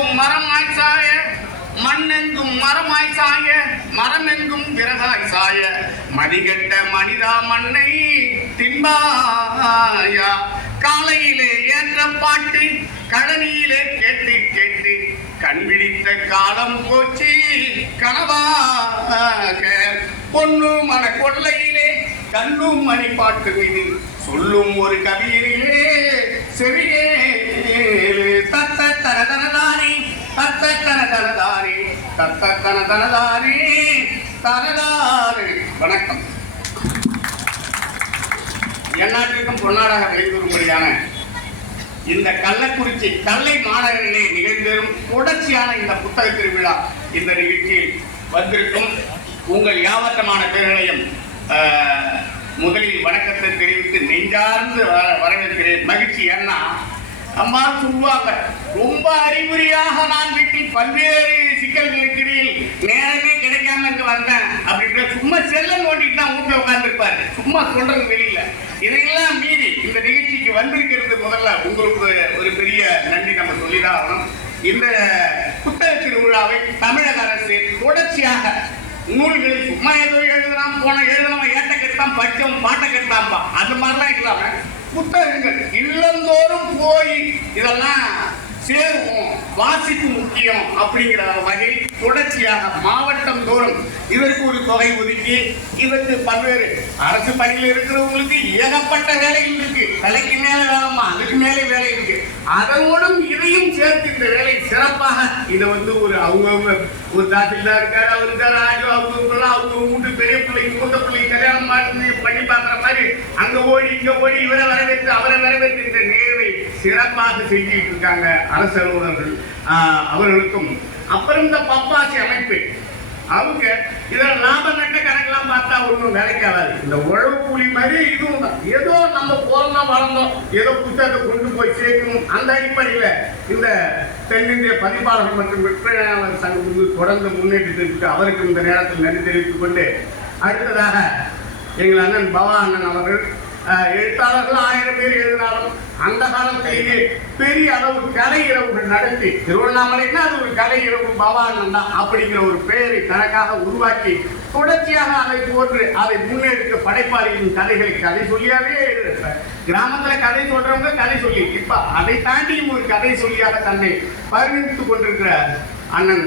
மண்ணெங்கும் மரமாய் சாய மண்ணெங்கும் மரமாய் சாய மரமெங்கும் விறகாய் சாய. மதிகட்ட மனிதா மண்ணை தின்பாயா. காலையிலே ஏற்ற பாட்டு கழனியிலே கேட்டு கேட்டு கண் விழித்த காலம் போச்சு கனவாக. பொண்ணு மன கொள்ளையிலே கண்ணும் மணி பாட்டு மீது சொல்லும் ஒரு கவியிலே செவியே. தத்த தன தனதாரி தத்த தன தனதானே தனதானே வணக்கம். எந்நாட்டிற்கும் பொன்னாடாக விளைந்துரும்படியான இந்த கள்ளக்குறிச்சி கல்லை மாநகரிலே நிகழ்ந்தேறும் தொடர்ச்சியான இந்த புத்தக திருவிழா இந்த நிகழ்ச்சியில் வந்திருக்கும் உங்கள் யாவற்றமான பேர்களையும் ஆஹ், முதலில் வணக்கத்தை தெரிவித்து நெஞ்சார்ந்து வரவேற்கிறேன். மகிழ்ச்சி. ஏன்னா அம்மா சொல்லுவாங்க ரொம்ப அறிகுறியாக நான் வீட்டில் பல்வேறு சிக்கல்கள் இருக்கிறேன் நேரமே கிடைக்காம இங்க வந்தேன். அப்படின்ற சும்மா செல்ல நோண்டிட்டு தான் வீட்டில் உட்காந்துருப்பாரு சும்மா சொல்றது வெளியில. இதையெல்லாம் மீறி இந்த நிகழ்ச்சிக்கு வந்திருக்கிறது முதல்ல உங்களுக்கு ஒரு பெரிய நன்றி நம்ம சொல்லிதான் ஆகணும். இந்த புத்தக திருவிழாவை தமிழக அரசு தொடர்ச்சியாக நூல்கள் சும்மா ஏதோ எழுதலாம் போன எழுதலாம் ஏட்ட கெட்டாம் பச்சம் பாட்டை கெட்டாம்பா அந்த மாதிரிலாம் இல்லாம புத்தகங்கள் இல்லந்தோறும் போய் இதெல்லாம் சேருவோம். வாசிப்பு முக்கியம் அப்படிங்கிற வகையில் தொடர்ச்சியாக மாவட்டம் தோறும் இதற்கு ஒரு தொகை ஒதுக்கி இதற்கு பல்வேறு அரசு பணியில் இருக்கிறவங்களுக்கு ஏகப்பட்ட வேலைகள் இருக்கு. தலைக்கு மேல வேலைமா அதுக்கு மேலே வேலை இருக்கு. அதனோடும் இதையும் சேர்த்து இந்த வேலை சிறப்பாக இதை வந்து ஒரு அவங்கவுங்க ஒரு தாசில்தார் இருக்காரு அவர் இருக்காரு ஆஜோ அவங்க அவங்க வீட்டு பெரிய பிள்ளைங்க மூத்த பிள்ளைங்க கல்யாணம் பண்ணி பண்ணி பார்க்குற மாதிரி அங்க ஓடி இங்க ஓடி இவரை வரவேற்று அவரை வரவேற்று இந்த நிகழ்வை சிறப்பாக செஞ்சுட்டு இருக்காங்க அரசு அலுவலர்கள் அவர்களுக்கும். அப்புறம் இந்த பப்பாசி அமைப்பு. அவங்க இதில் லாப நட்ட கணக்கெல்லாம் பார்த்தா ஒன்றும் வேலைக்கு ஆகாது இந்த உழவு கூலி மாதிரி இதுவும் தான். ஏதோ நம்ம போறோம் வளர்ந்தோம் ஏதோ புத்தகத்தை கொண்டு போய் சேர்க்கணும். அந்த அடிப்படையில் இந்த தென்னிந்திய பதிப்பாளர்கள் மற்றும் விற்பனையாளர் சங்கம் வந்து தொடர்ந்து முன்னேற்றத்திற்கு அவருக்கு இந்த நேரத்தில் நன்றி தெரிவித்துக் கொண்டு அடுத்ததாக எங்கள் அண்ணன் பவா அண்ணன் அவர்கள் எழுத்தாளர்கள் ஆயிரம் பேர் எழுதினாலும் அந்த காலத்திலேயே பெரிய அளவு கலை இரவுகள் நடத்தி திருவண்ணாமலைன்னா அது ஒரு கலை இரவு பவா அண்ணன் தான் அப்படிங்கிற ஒரு பெயரை தனக்காக உருவாக்கி தொடர்ச்சியாக அதை போன்று அதை முன்னெடுக்க படைப்பாளியின் கதைகளை கதை சொல்லியாவே எழுதுறார். கிராமத்தில் கதை சொல்றவங்க கதை சொல்லி இப்போ அதை தாண்டியும் ஒரு கதை சொல்லியாக தன்னை பரிணமித்துக் கொண்டிருக்கிற அண்ணன்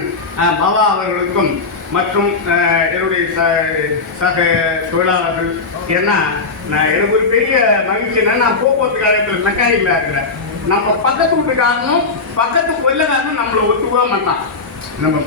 பவா அவர்களுக்கும் மற்றும் என்னுடைய ச- சக தொழிலாளர்கள் ஏன்னா நான் எனக்கு ஒரு பெரிய மகிழ்ச்சி என்ன நான் போக்குவரத்து கழகத்தில் மெக்கானிக்கலாக இருக்கிறேன். நம்ம பக்கத்து வீட்டுக்காரனும் பக்கத்து கொல்லக்காரனும் நம்மளை ஒத்துக்கவே மாட்டான். நம்ம